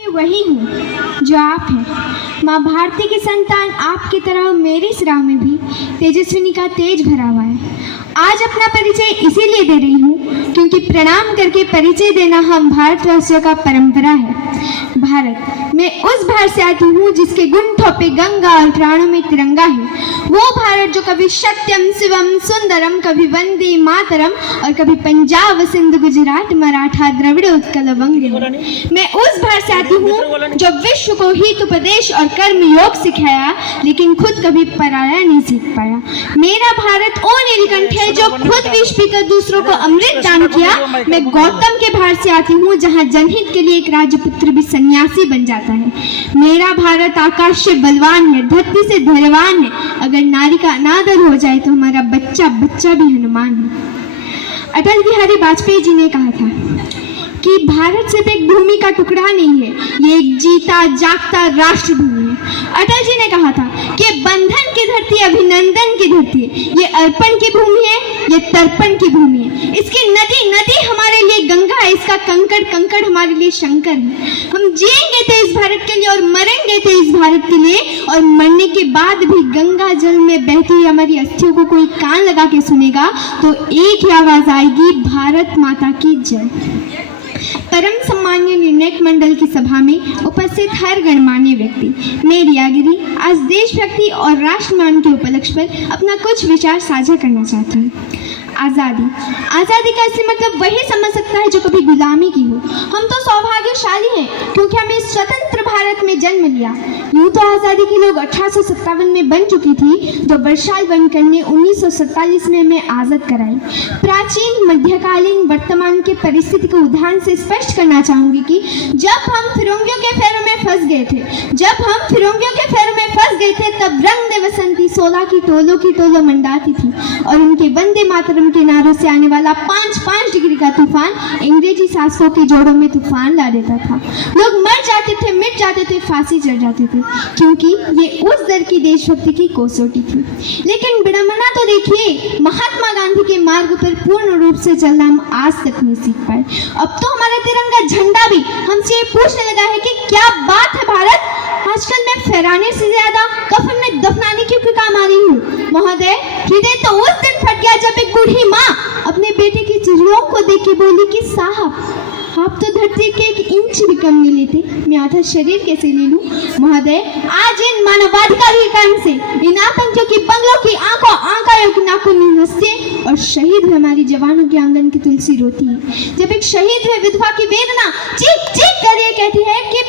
वही हूँ जो आप हैं। माँ भारती की संतान आपकी तरह मेरी इस राह में भी तेजस्विनी का तेज भरा हुआ है। आज अपना परिचय इसीलिए दे रही हूँ क्योंकि प्रणाम करके परिचय देना हम भारतवासियों का परंपरा है। भारत, मैं उस भारत से आती हूँ जिसके गुंठों पे गंगा और प्राणों में तिरंगा है। वो भारत जो कभी सत्यम शिवम सुंदरम, कभी वंदे मातरम और कभी पंजाब सिंध गुजरात मराठा द्रविड़ उत्कल वंग है। मैं उस भारत से आती हूँ जो विश्व को हित उपदेश और कर्म योग सिखाया लेकिन खुद कभी पराया नहीं सीख पाया। मेरा भारत ओ नीलकंठ है जो खुद विष पीकर दूसरों को अमृत दान किया। मैं गौतम के भारत से आती हूँ जहाँ जनहित के लिए एक राजपुत्र भी सन्यासी बन जाता है। मेरा भारत आकाश से बलवान है, धरती से धैर्यवान है। अगर नारी का अनादर हो जाए तो हमारा बच्चा बच्चा भी हनुमान है। अटल बिहारी वाजपेयी जी ने कहा था कि भारत सिर्फ एक भूमि का टुकड़ा नहीं है, ये एक जीता जागता राष्ट्र भूमि है। अटल जी ने कहा था कि बंधन की धरती अभिनंदन की धरती है, ये अर्पण की भूमि है, ये तर्पण की भूमि है। इसकी नदी नदी हमारे लिए गंगा है, इसका कंकड़ कंकड़ हमारे लिए शंकर है। हम जिएंगे तो इस भारत के लिए और मरेंगे तो इस भारत के लिए, और मरने के बाद भी गंगा जल में बहती हुई हमारी अस्थियों को कोई कान लगा के सुनेगा तो एक ही आवाज आएगी, भारत माता की जय। परम सम्मानीय निर्णायक मंडल की सभा में उपस्थित हर गणमान्य व्यक्ति, मैं रिया गिरी आज देशभक्ति और राष्ट्रमान के उपलक्ष्य पर अपना कुछ विचार साझा करना चाहती हूँ। आज़ादी, आज़ादी का असली मतलब वही समझ सकता है जो कभी गुलामी की हो। हम तो सौभाग्यशाली हैं क्योंकि हमें स्वतंत्र भारत में जन्म लिया। यूं तो आज़ादी की लोग 1857 में बन चुकी थी, जो बरसाल बनकर ने 1947 में हमें आज़ाद कराई। प्राचीन, मध्यकालीन, वर्तमान के परिस्थिति को उदाहरण से स्पष्ट करना चाहूंगी कि जब हम फिरंगियों के फेरों में फंस गए थे, तब रंग दे बसंती 16 की टोलों मंडाती थी और उनके वंदे मातरम के नारों से आने वाला 5-5 डिग्री का तूफान अंग्रेजी शासकों के जोड़ों में तूफान ला देता था। लोग मर जाते थे, मिट जाते थे, फांसी चढ़ जाते थे, क्योंकि ये उस दर की देशभक्ति की कसौटी थी। लेकिन विडंबना तो देखिए, महात्मा गांधी के मार्ग पर पूर्ण रूप से चलना हम आज तक नहीं सीख पाए। अब तो हमारा तिरंगा झंडा भी हमसे पूछने लगा है कि क्या बात है भारत, आजकल मैं फहराने से ज्यादा कफन में दफनाने की काम आ रही हूँ। महोदय, हृदय तो उस दिन फट गया जब एक बूढ़ी माँ अपने बेटे की चिड़ियों को देख के बोली कि साहब, आप तो धरती के 1 इंच भी कम नहीं लेते, मैं आधा शरीर कैसे ले लूं। महोदय, आज इन मानवाधिकार के कारण से इन आतंकियों की बंगलों की आंखों आंकायों की नाखून हंसते और शहीद हुए हमारी जवानों के आंगन की तुलसी रोती है। जब एक शहीद हुए विधवा की वेदना चीख चीख कर ये कहती है कि